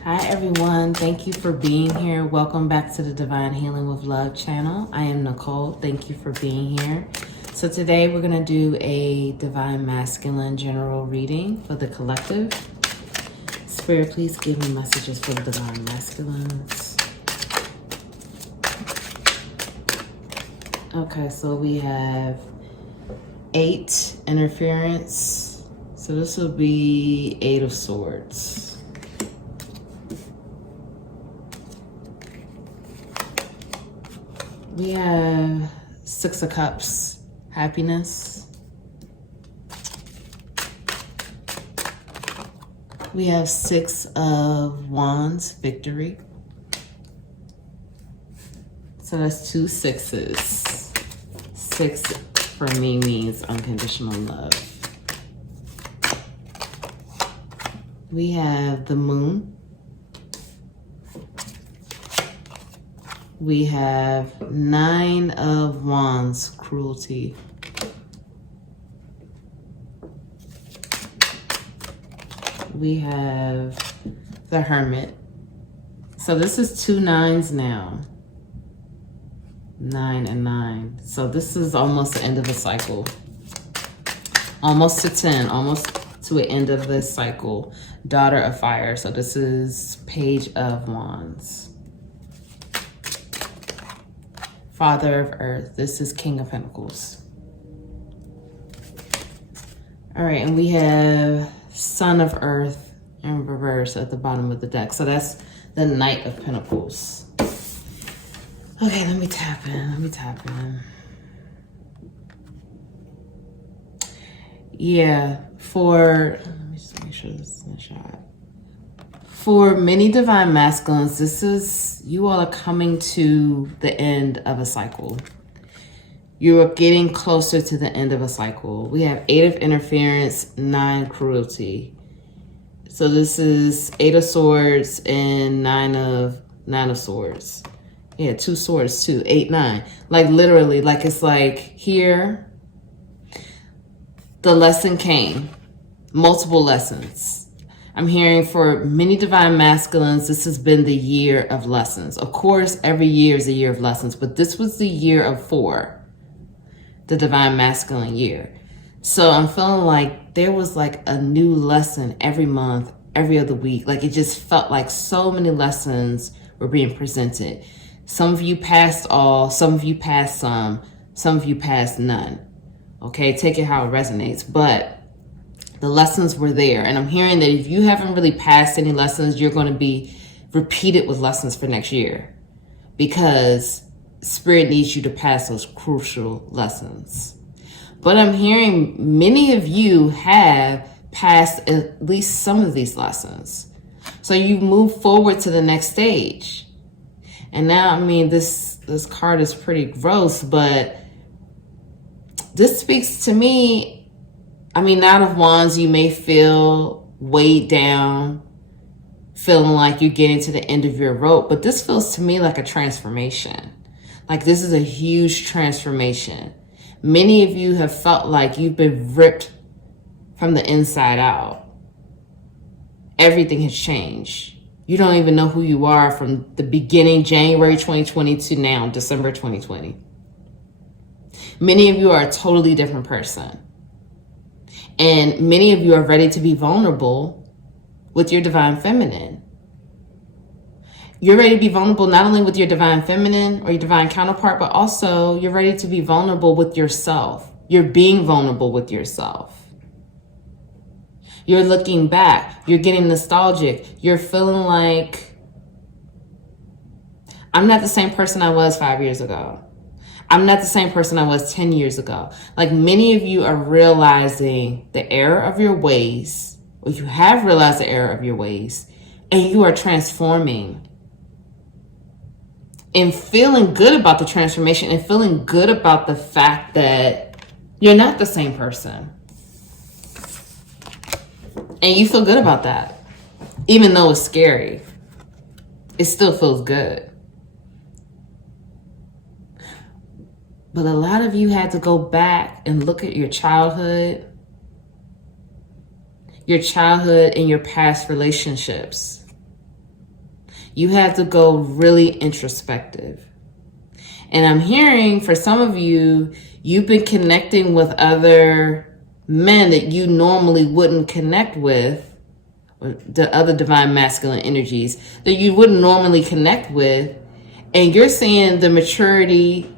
Hi everyone, thank you for being here. Welcome back to the Divine Healing with Love channel. I am Nicole, thank you for being here. So today we're going to do a Divine Masculine general reading for the collective. Spirit, please give me messages for the Divine Masculines. Okay, so we have 8 interference. So this will be 8 of Swords. We have 6 of Cups, happiness. We have 6 of Wands, victory. So that's 2 6s. 6 for me means unconditional love. We have the Moon. We have 9 of Wands, cruelty. We have the Hermit. So this is 2 9s now. 9 and 9. So this is almost the end of the cycle. Almost to 10, almost to an end of this cycle. Daughter of Fire. So this is Page of Wands. Father of Earth. This is King of Pentacles. All right, and we have Son of Earth in reverse at the bottom of the deck. So that's the Knight of Pentacles. Okay, let me tap in. Yeah, let me just make sure this is in the shot. For many Divine Masculines, you all are coming to the end of a cycle. You are getting closer to the end of a cycle. We have 8 of interference, 9 cruelty. So this is 8 of Swords and 9 of Swords. Yeah, 2 swords too, 8, 9. Like literally, like it's like here, the lesson came, multiple lessons. I'm hearing for many Divine Masculines, this has been the year of lessons. Of course, every year is a year of lessons, but this was the year of 4, the Divine Masculine year. So I'm feeling like there was like a new lesson every month, every other week. Like it just felt like so many lessons were being presented. Some of you passed all, some of you passed some of you passed none. Okay, take it how it resonates. But the lessons were there. And I'm hearing that if you haven't really passed any lessons, you're going to be repeated with lessons for next year. Because Spirit needs you to pass those crucial lessons. But I'm hearing many of you have passed at least some of these lessons. So you move forward to the next stage. And now, I mean, this card is pretty gross, but this speaks to me. I mean, Knight of Wands, you may feel weighed down, feeling like you're getting to the end of your rope, but this feels to me like a transformation. Like this is a huge transformation. Many of you have felt like you've been ripped from the inside out. Everything has changed. You don't even know who you are from the beginning, January 2020 to now, December 2020. Many of you are a totally different person. And many of you are ready to be vulnerable with your Divine Feminine. You're ready to be vulnerable not only with your Divine Feminine or your Divine counterpart, but also you're ready to be vulnerable with yourself. You're being vulnerable with yourself. You're looking back. You're getting nostalgic. You're feeling like, I'm not the same person I was 5 years ago. I'm not the same person I was 10 years ago. Like many of you are realizing the error of your ways, or you have realized the error of your ways, and you are transforming. And feeling good about the transformation and feeling good about the fact that you're not the same person. And you feel good about that. Even though it's scary, it still feels good. But a lot of you had to go back and look at your childhood and your past relationships. You had to go really introspective. And I'm hearing for some of you, you've been connecting with other men that you normally wouldn't connect with, the other divine masculine energies that you wouldn't normally connect with. And you're seeing the maturity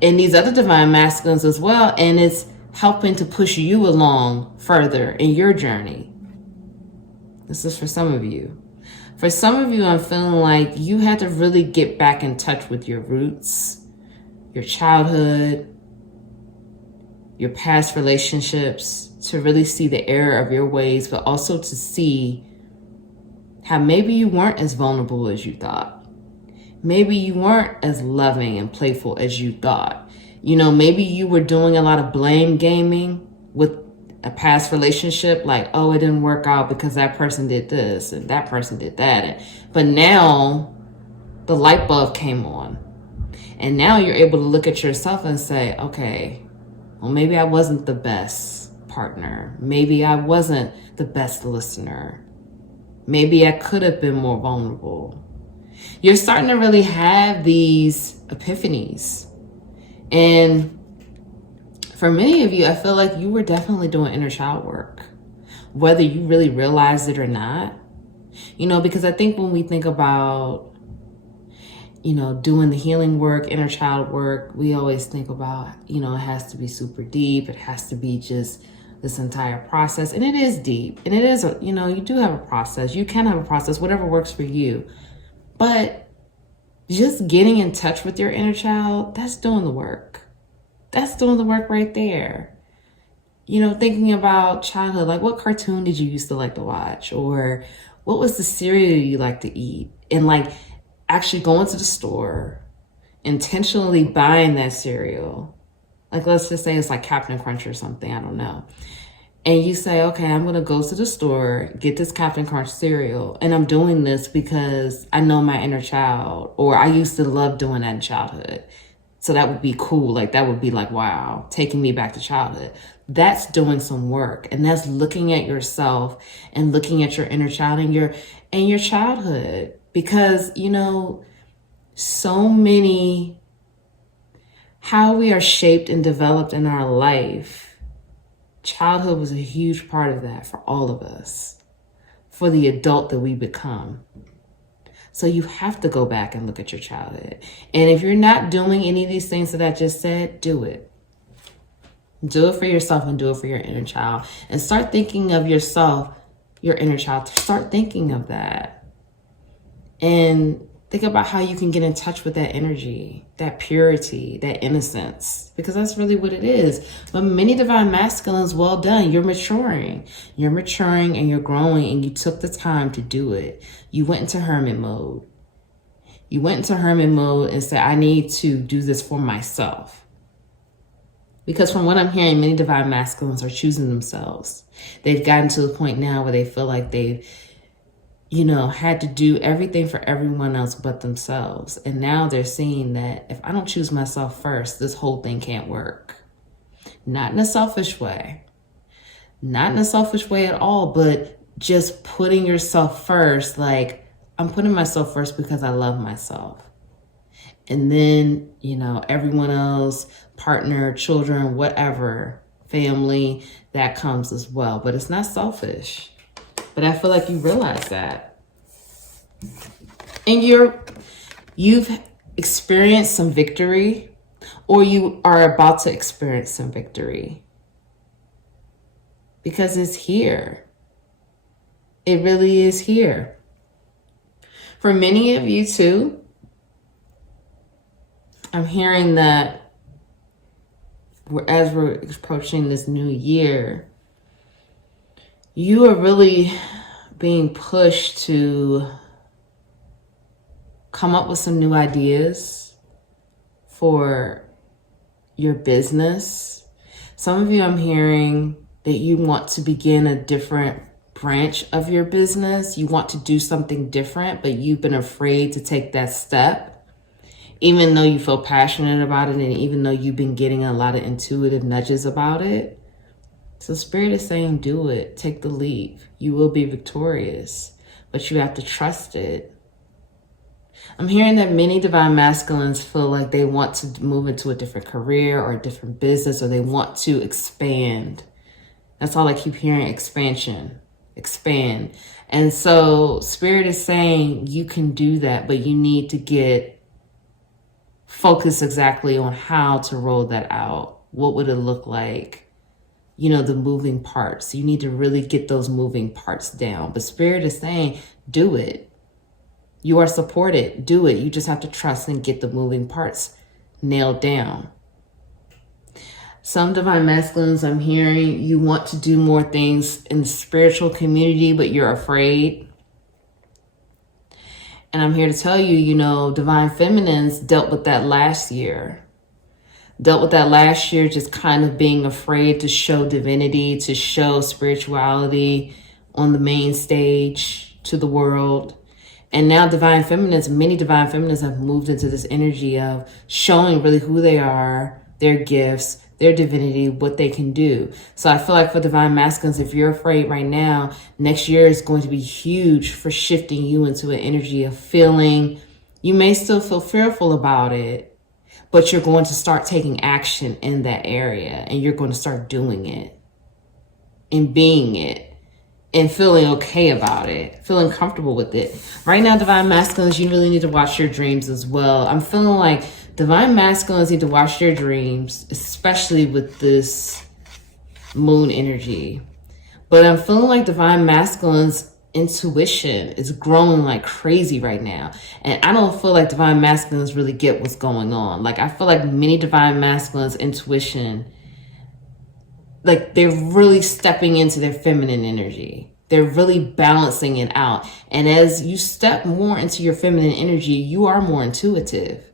in these other divine masculines as well. And it's helping to push you along further in your journey. This is for some of you. For some of you, I'm feeling like you had to really get back in touch with your roots, your childhood, your past relationships, to really see the error of your ways, but also to see how maybe you weren't as vulnerable as you thought. Maybe you weren't as loving and playful as you thought. You know, maybe you were doing a lot of blame gaming with a past relationship, like, oh, it didn't work out because that person did this and that person did that. But now the light bulb came on. And now you're able to look at yourself and say, okay, well, maybe I wasn't the best partner. Maybe I wasn't the best listener. Maybe I could have been more vulnerable. You're starting to really have these epiphanies. And for many of you, I feel like you were definitely doing inner child work, whether you really realized it or not. You know, because I think when we think about, you know, doing the healing work, inner child work, we always think about, you know, it has to be super deep. It has to be just this entire process. And it is deep. And it is, you know, you do have a process. You can have a process, whatever works for you. But just getting in touch with your inner child, that's doing the work. That's doing the work right there. You know, thinking about childhood, like what cartoon did you used to like to watch? Or what was the cereal you like to eat? And like actually going to the store, intentionally buying that cereal. Like let's just say it's like Captain Crunch or something, I don't know. And you say, okay, I'm going to go to the store, get this Captain Crunch cereal. And I'm doing this because I know my inner child, or I used to love doing that in childhood. So that would be cool. Like that would be like, wow, taking me back to childhood. That's doing some work. And that's looking at yourself and looking at your inner child and your childhood. Because, you know, so many, how we are shaped and developed in our life, childhood was a huge part of that for all of us, for the adult that we become. So you have to go back and look at your childhood. And if you're not doing any of these things that I just said, do it. Do it for yourself and do it for your inner child. And start thinking of yourself, your inner child. Start thinking of that. And think about how you can get in touch with that energy, that purity, that innocence, because that's really what it is. But many divine masculines, well done. You're maturing. You're maturing and you're growing, and you took the time to do it. You went into hermit mode. You went into hermit mode and said, I need to do this for myself. Because from what I'm hearing, many divine masculines are choosing themselves. They've gotten to the point now where they feel like they've, you know, had to do everything for everyone else but themselves. And now they're seeing that if I don't choose myself first, this whole thing can't work. Not in a selfish way. Not in a selfish way at all, but just putting yourself first. Like, I'm putting myself first because I love myself. And then, you know, everyone else, partner, children, whatever, family, that comes as well. But it's not selfish. But I feel like you realize that. And you've experienced some victory, or you are about to experience some victory. Because it's here. It really is here. For many of you too, I'm hearing that as we're approaching this new year, you are really being pushed to come up with some new ideas for your business. Some of you, I'm hearing that you want to begin a different branch of your business. You want to do something different, but you've been afraid to take that step, even though you feel passionate about it, and even though you've been getting a lot of intuitive nudges about it. So Spirit is saying, do it. Take the leap. You will be victorious, but you have to trust it. I'm hearing that many divine masculines feel like they want to move into a different career or a different business, or they want to expand. That's all I keep hearing, expansion, expand. And so Spirit is saying you can do that, but you need to get focused exactly on how to roll that out. What would it look like? You know, the moving parts. You need to really get those moving parts down. But Spirit is saying, do it. You are supported. Do it. You just have to trust and get the moving parts nailed down. Some divine masculines, I'm hearing, you want to do more things in the spiritual community, but you're afraid. And I'm here to tell you, you know, divine feminines dealt with that last year. Just kind of being afraid to show divinity, to show spirituality on the main stage to the world. And now divine feminines, many divine feminines have moved into this energy of showing really who they are, their gifts, their divinity, what they can do. So I feel like for divine masculines, if you're afraid right now, next year is going to be huge for shifting you into an energy of feeling. You may still feel fearful about it, but you're going to start taking action in that area, and you're going to start doing it and being it and feeling okay about it, feeling comfortable with it. Right now, divine masculines, you really need to watch your dreams as well. I'm feeling like divine masculines need to watch their dreams, especially with this moon energy. But I'm feeling like divine masculines' intuition is growing like crazy right now. And I don't feel like divine masculines really get what's going on. Like, I feel like many divine masculines' intuition, like they're really stepping into their feminine energy. They're really balancing it out. And as you step more into your feminine energy, you are more intuitive.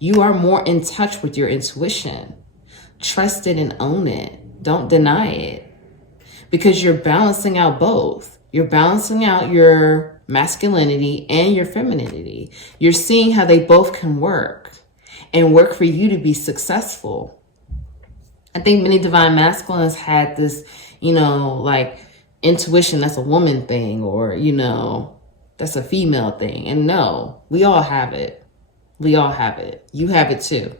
You are more in touch with your intuition. Trust it and own it. Don't deny it. Because you're balancing out both. You're balancing out your masculinity and your femininity. You're seeing how they both can work and work for you to be successful. I think many divine masculines had this, you know, like intuition, that's a woman thing, or, you know, that's a female thing. And no, we all have it. We all have it. You have it too.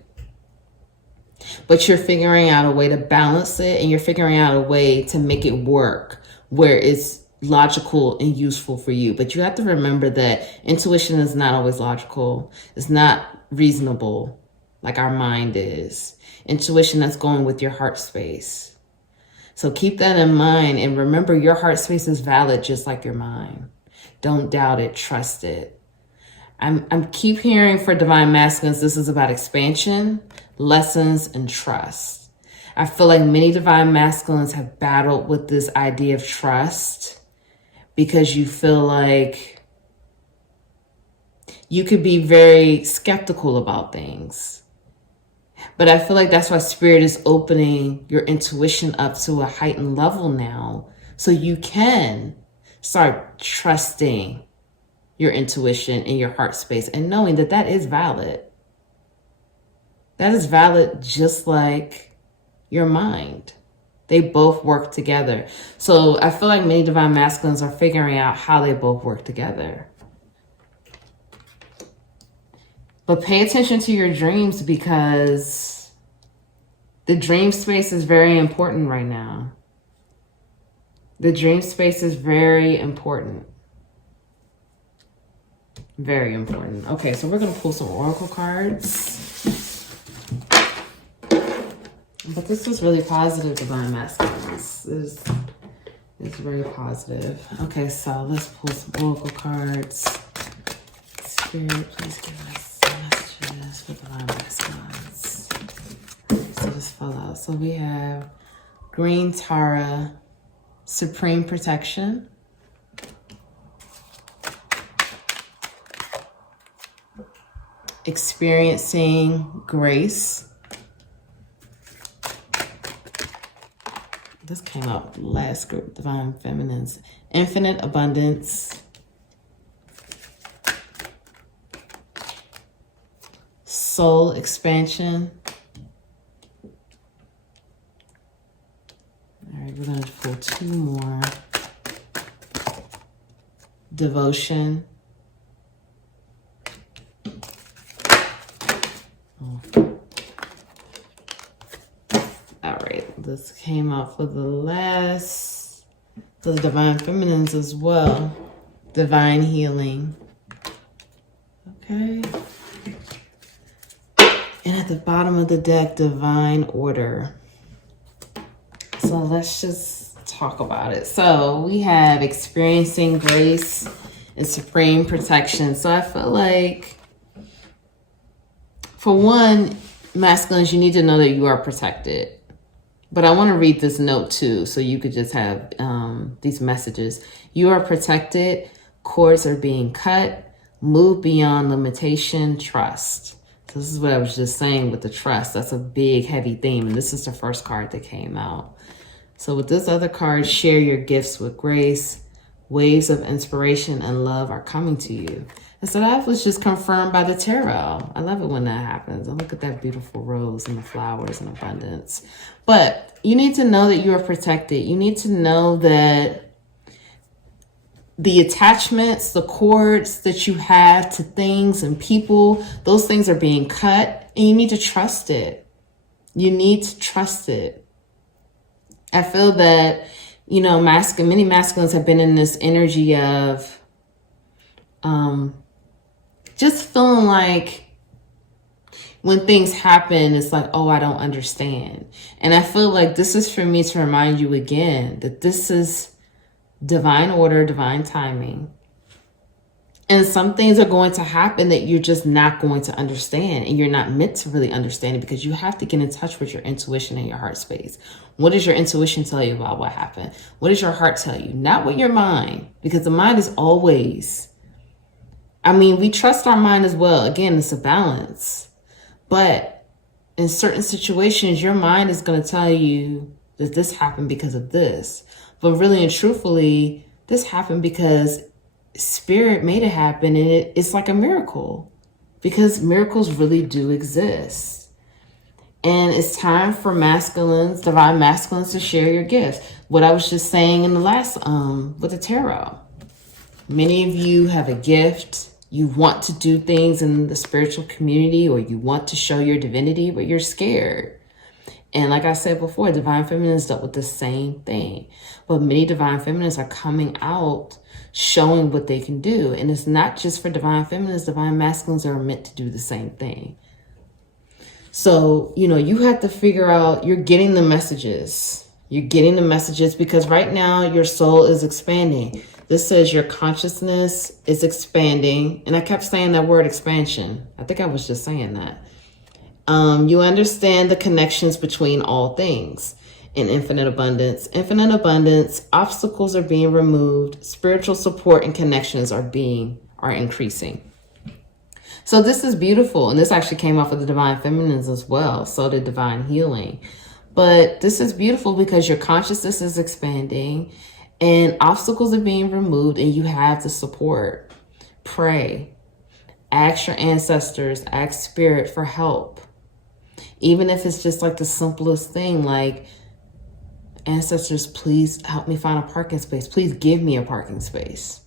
But you're figuring out a way to balance it, and you're figuring out a way to make it work where it's logical and useful for you. But you have to remember that intuition is not always logical. It's not reasonable like our mind is. Intuition, that's going with your heart space. So keep that in mind, and remember your heart space is valid just like your mind. Don't doubt it, trust it. I'm keep hearing for divine masculines, this is about expansion, lessons, and trust. I feel like many divine masculines have battled with this idea of trust because you feel like you could be very skeptical about things. But I feel like that's why Spirit is opening your intuition up to a heightened level now, so you can start trusting your intuition in your heart space and knowing that that is valid. That is valid just like your mind. They both work together. So I feel like many divine masculines are figuring out how they both work together. But pay attention to your dreams, because the dream space is very important right now. The dream space is very important. Very important. Okay, so we're going to pull some oracle cards. But this is really positive, divine masculines. This is very positive. Okay, so let's pull some oracle cards. Spirit, please give us messages for divine masculines. So this fell out. So we have Green Tara, Supreme Protection. Experiencing Grace. This came out last group, Divine Feminines. Infinite Abundance. Soul Expansion. All right, we're going to pull two more. Devotion. All right, this came out for the divine feminines as well. Divine healing. Okay. And at the bottom of the deck, divine order. So let's just talk about it. So we have experiencing grace and supreme protection. So I feel like, for one, masculines, you need to know that you are protected. But I want to read this note too, so you could just have these messages. You are protected. Cords are being cut. Move beyond limitation. Trust. So this is what I was just saying with the trust. That's a big, heavy theme. And this is the first card that came out. So with this other card, share your gifts with grace. Waves of inspiration and love are coming to you. And so that was just confirmed by the tarot. I love it when that happens. And look at that beautiful rose and the flowers and abundance. But you need to know that you are protected. You need to know that the attachments, the cords that you have to things and people, those things are being cut, and you need to trust it. You need to trust it. I feel that, you know, many masculines have been in this energy of just feeling like when things happen, it's like, oh, I don't understand. And I feel like this is for me to remind you again that this is divine order, divine timing. And some things are going to happen that you're just not going to understand. And you're not meant to really understand it, because you have to get in touch with your intuition and your heart space. What does your intuition tell you about what happened? What does your heart tell you? Not with your mind, because the mind is always, I mean, we trust our mind as well. Again, it's a balance. But in certain situations, your mind is going to tell you that this happened because of this. But really and truthfully, this happened because Spirit made it happen, and it's like a miracle, because miracles really do exist. And it's time for masculines, divine masculines, to share your gifts. What I was just saying in the last, with the tarot. Many of you have a gift. You want to do things in the spiritual community, or you want to show your divinity, but you're scared. And like I said before, divine feminines dealt with the same thing. But many divine feminines are coming out showing what they can do. And it's not just for divine feminines. Divine masculines are meant to do the same thing. So, you know, you have to figure out, you're getting the messages. You're getting the messages because right now your soul is expanding. This says your consciousness is expanding. And I kept saying that word expansion. I think I was just saying that. You understand the connections between all things in infinite abundance. Infinite abundance, obstacles are being removed. Spiritual support and connections are increasing. So this is beautiful. And this actually came off of the divine feminines as well. So did divine healing. But this is beautiful because your consciousness is expanding and obstacles are being removed, and you have the support. Pray. Ask your ancestors, ask Spirit for help. Even if it's just like the simplest thing, like, ancestors, please help me find a parking space. Please give me a parking space.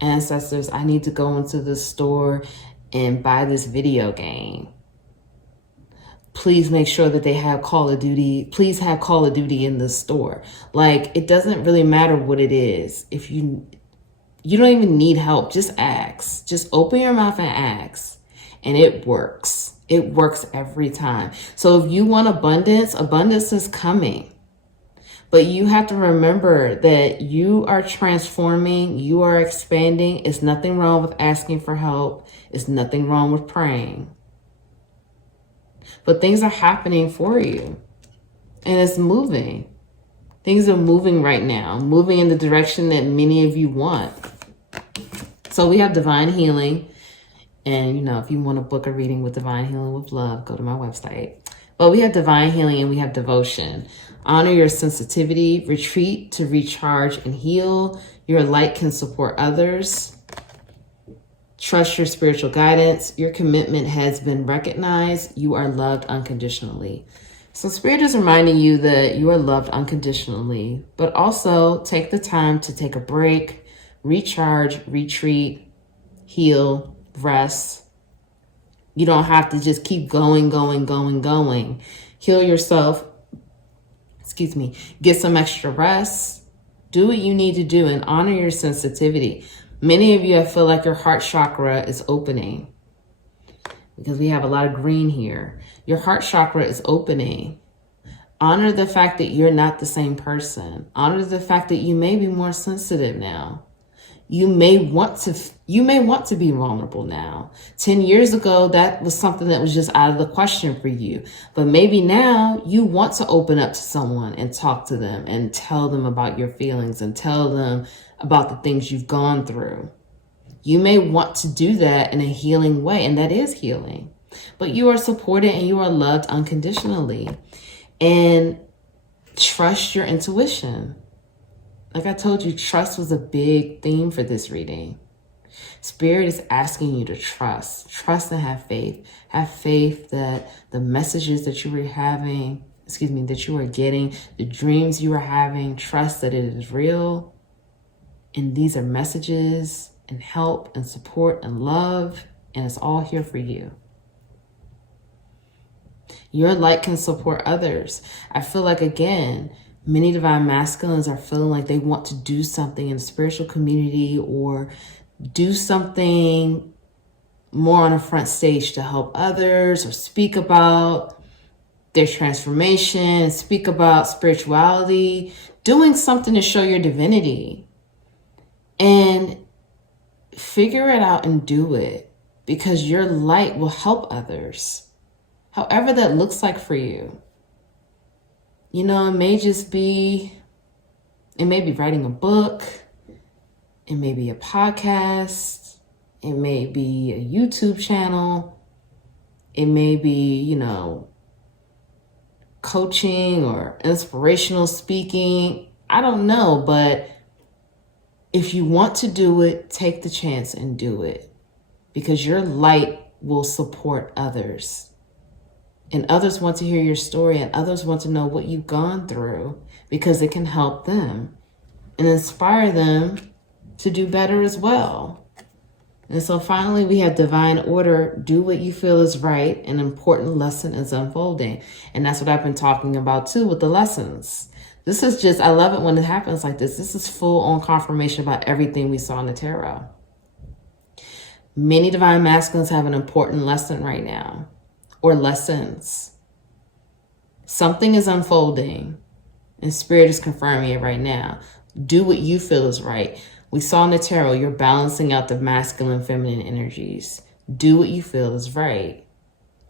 Ancestors, I need to go into the store and buy this video game. Please make sure that they have Call of Duty. Please have Call of Duty in the store. Like, it doesn't really matter what it is. If you don't even need help, just ask. Just open your mouth and ask. And it works. It works every time. So if you want abundance, abundance is coming. But you have to remember that you are transforming, you are expanding. It's nothing wrong with asking for help. It's nothing wrong with praying. But things are happening for you. And it's moving. Things are moving right now, moving in the direction that many of you want. So we have divine healing. And, you know, if you want to book a reading with Divine Healing with Love, go to my website. But we have divine healing and we have devotion. Honor your sensitivity, retreat to recharge and heal. Your light can support others. Trust your spiritual guidance. Your commitment has been recognized. You are loved unconditionally. So Spirit is reminding you that you are loved unconditionally, but also take the time to take a break, recharge, retreat, heal, rest. You don't have to just keep going. Heal yourself get some extra rest. Do what you need to do and honor your sensitivity. Many of you, I feel like your heart chakra is opening because we have a lot of green here. Your heart chakra is opening. Honor the fact that you're not the same person. Honor the fact that you may be more sensitive now. You may want to be vulnerable now. 10 years ago, that was something that was just out of the question for you. But maybe now you want to open up to someone and talk to them and tell them about your feelings and tell them about the things you've gone through. You may want to do that in a healing way, and that is healing. But you are supported and you are loved unconditionally. And trust your intuition. Like I told you, trust was a big theme for this reading. Spirit is asking you to trust. Trust and have faith. Have faith that the messages that you were having, that you are getting, the dreams you are having, trust that it is real. And these are messages and help and support and love. And it's all here for you. Your light can support others. I feel like, again, many divine masculines are feeling like they want to do something in the spiritual community or do something more on a front stage to help others or speak about their transformation, speak about spirituality, doing something to show your divinity. And figure it out and do it because your light will help others. However that looks like for you. You know, it may be writing a book. It may be a podcast. It may be a YouTube channel. It may be, coaching or inspirational speaking. I don't know, but if you want to do it, take the chance and do it because your light will support others. And others want to hear your story and others want to know what you've gone through because it can help them and inspire them to do better as well. And so finally, we have divine order. Do what you feel is right. An important lesson is unfolding. And that's what I've been talking about too with the lessons. This is just, I love it when it happens like this. This is full on confirmation about everything we saw in the tarot. Many divine masculines have an important lesson right now. Or lessons. Something is unfolding and Spirit is confirming it right now. Do what you feel is right. We saw in the tarot, you're balancing out the masculine, feminine energies. Do what you feel is right.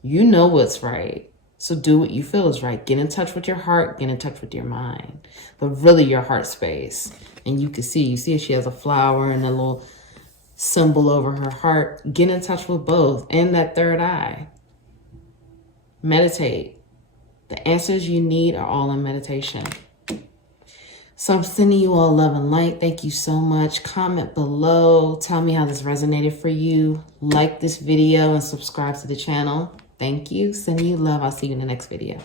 You know what's right. So do what you feel is right. Get in touch with your heart, get in touch with your mind, but really your heart space. And you see she has a flower and a little symbol over her heart. Get in touch with both and that third eye. Meditate. The answers you need are all in meditation. So I'm sending you all love and light. Thank you so much. Comment below. Tell me how this resonated for you. Like this video and subscribe to the channel. Thank you. Sending you love. I'll see you in the next video.